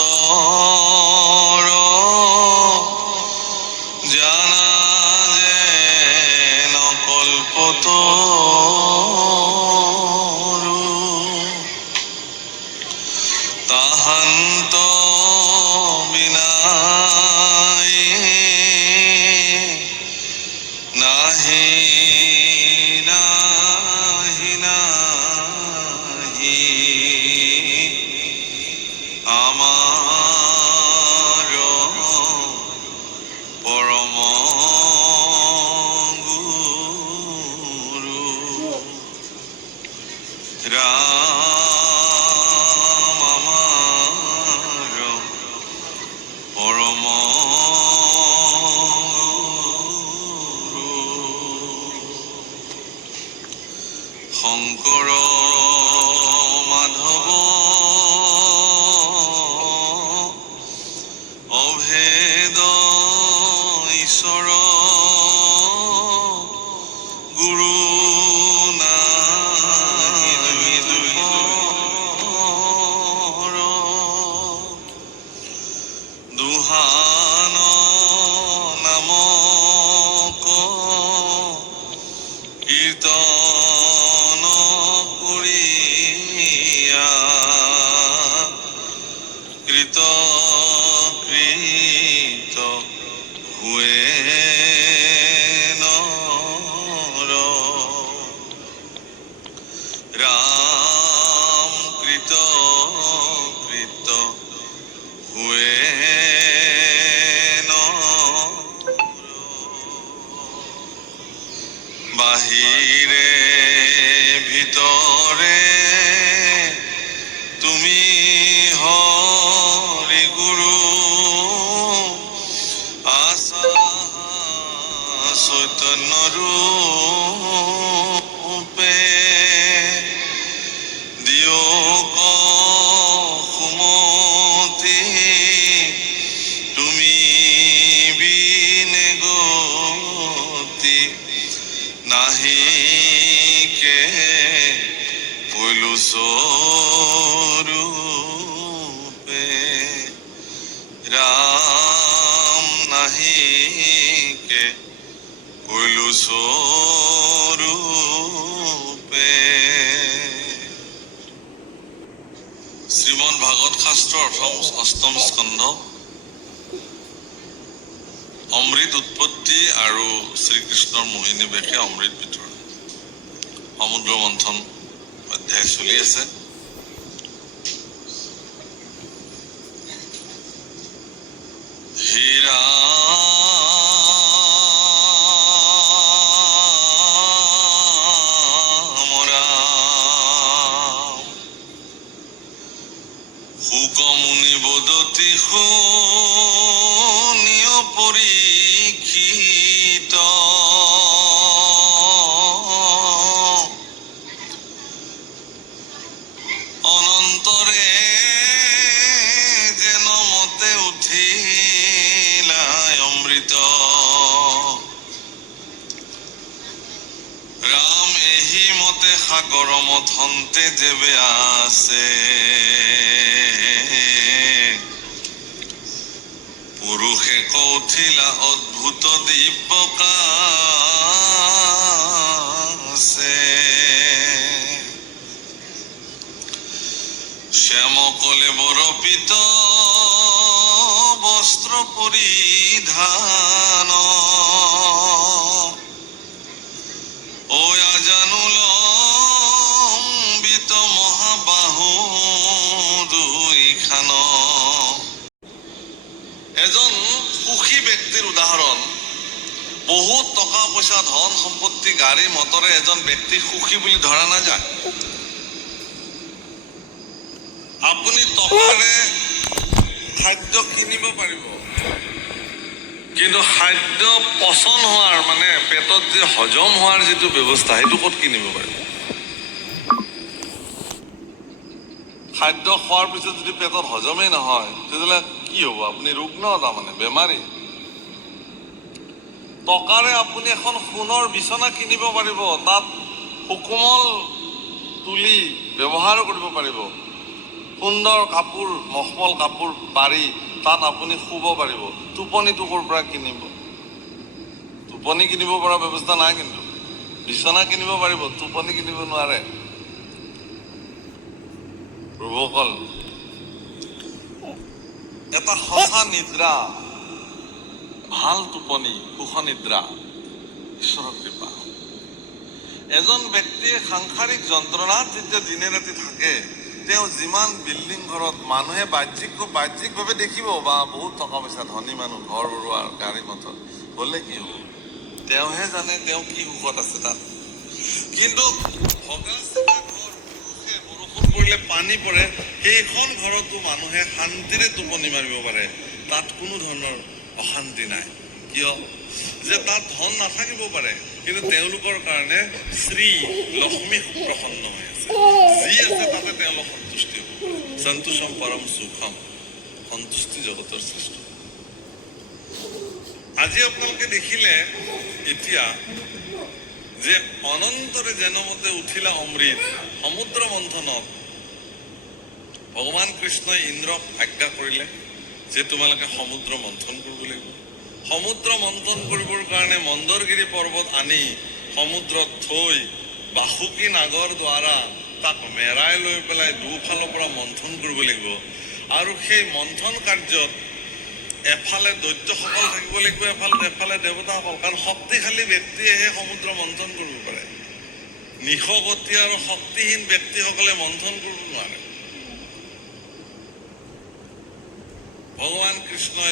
ভকতৰ জানা যেন কল্পতৰু তাহান্ত বিনাই নাহি নাহি নাহি আমাৰ পৰম গুৰু ৰাম আমাৰ পৰম শংকৰ মাধৱ অভেদ ঈশ্বৰ গুৰু নাহি দুপৰ দুহান নামক কীৰ্তন কৰিয়া কৃত কৃত হুৱে নৰ ৰাম কৃত কৃত হুৱে বাহিৰে ভিতৰে তুমি হৰি গুৰু আছা চৈতন্য ৰূপে দিয়ক সুমতি তুমি বিনে গতি নাহিকে কৈলো স্বৰূপে ৰাম নাহিকে কৈলো স্বৰূপে শ্ৰীমদ ভাগৱত শাস্ত্ৰ অষ্টম স্কন্ধ অমৃত উৎপত্তি আৰু শ্ৰীকৃষ্ণৰ মোহিনী বেশে অমৃত বিতৰণ সমুদ্ৰ মন্থন অধ্যায় চলি আছে। হে ৰাম ৰাম শুকমুনি বদতি শুনিয় পৰীক্ষিত অনন্তৰে যেন মতে উঠিলা অমৃত ৰাম এহি মতে সাগৰ মথন্তে যেবে আছে পুৰুষে কৌঠিলা অদ্ভুত দিব্যকাছে শ্যামকলে বৰপিত বস্ত্ৰ পৰিধান ঐ আজানুলম্বিত মহাবাহু দুইখান এজন সুখী ব্যক্তিৰ উদাহৰণ বহুত টকা পইচা ধন সম্পত্তি গাড়ী মটৰে এজন ব্যক্তি সুখী বুলি ধৰা নাযায়। আপুনি টকাৰে খাদ্য কিনিব পাৰিব কিন্তু খাদ্য পচন হোৱাৰ মানে পেটত যে হজম হোৱাৰ যিটো ব্যৱস্থা সেইটো ক'ত কিনিব পাৰিব? খাদ্য খোৱাৰ পিছত যদি পেটত হজমেই নহয় তেতিয়াহ'লে কি হ'ব? আপুনি ৰুগ্ন তাৰমানে বেমাৰী। টকাৰে আপুনি এখন সোণৰ বিচনা কিনিব পাৰিব, তাত সুকোমল তুলি ব্যৱহাৰ কৰিব পাৰিব, সুন্দৰ কাপোৰ, মখমল কাপোৰ পাৰি তাত আপুনি শুব পাৰিব। টোপনিটো ক'ৰ পৰা কিনিব? টোপনি কিনিব পৰা ব্যৱস্থা নাই, কিন্তু বিচনা কিনিব পাৰিব, টোপনি কিনিব নোৱাৰে। প্ৰভুসকল, এটা সঁচা নিদ্ৰা, ভাল টোপনি, সুখনিদ্ৰা ঈশ্বৰৰ কৃপা। এজন ব্যক্তিয়ে সাংসাৰিক যন্ত্ৰণাত যেতিয়া দিনে ৰাতি থাকে, তেওঁ যিমান বিল্ডিং ঘৰত মানুহে বাহ্যিকভাৱে দেখিব বা বহুত টকা পইচা, ধনী মানুহ, ঘৰ বৰুৱাৰ, গাড়ী মটৰ হ'লে কি হ'ব? তেওঁহে জানে তেওঁ কি সুখত আছে তাত। কিন্তু ভগা চিগা ঘৰ, বৰষুণ পৰিলে পানী পৰে, সেইখন ঘৰতো মানুহে শান্তিৰে টোপনি মাৰিব পাৰে। তাত কোনো ধৰণৰ অশান্তি নাই। কিয়? যে তাত ধন নাথাকিব পাৰে, কিন্তু তেওঁলোকৰ কাৰণে শ্ৰী লক্ষ্মী প্ৰসন্ন হৈ আছে। যি আছে তাতে তেওঁলোক সন্তুষ্টি হ'ব। সন্তোষম পৰম সুখম, সন্তুষ্টি জগতৰ শ্ৰেষ্ঠ। আজি আপোনালোকে দেখিলে এতিয়া যে অনন্তৰে যেনমতে উঠিলা অমৃত, সমুদ্ৰ মন্থনত ভগৱান কৃষ্ণই ইন্দ্ৰক আজ্ঞা কৰিলে যে তোমালোকে সমুদ্ৰ মন্থন কৰিব লাগিব। সমুদ্ৰ মন্থন কৰিবৰ কাৰণে মন্দৰগিৰি পৰ্বত আনি সমুদ্ৰত থৈ বাসুকী নাগৰ দ্বাৰা তাক মেৰাই লৈ পেলাই দুফালৰ পৰা মন্থন কৰিব লাগিব। আৰু সেই মন্থন কাৰ্যত এফালে দৈত্যসকল থাকিব লাগিব, এফালে দেৱতাসকল। কাৰণ শক্তিশালী ব্যক্তিয়েহে সমুদ্ৰ মন্থন কৰিব পাৰে। নিশগতি আৰু শক্তিহীন ব্যক্তিসকলে মন্থন কৰিব নোৱাৰে। ভগৱান কৃষ্ণই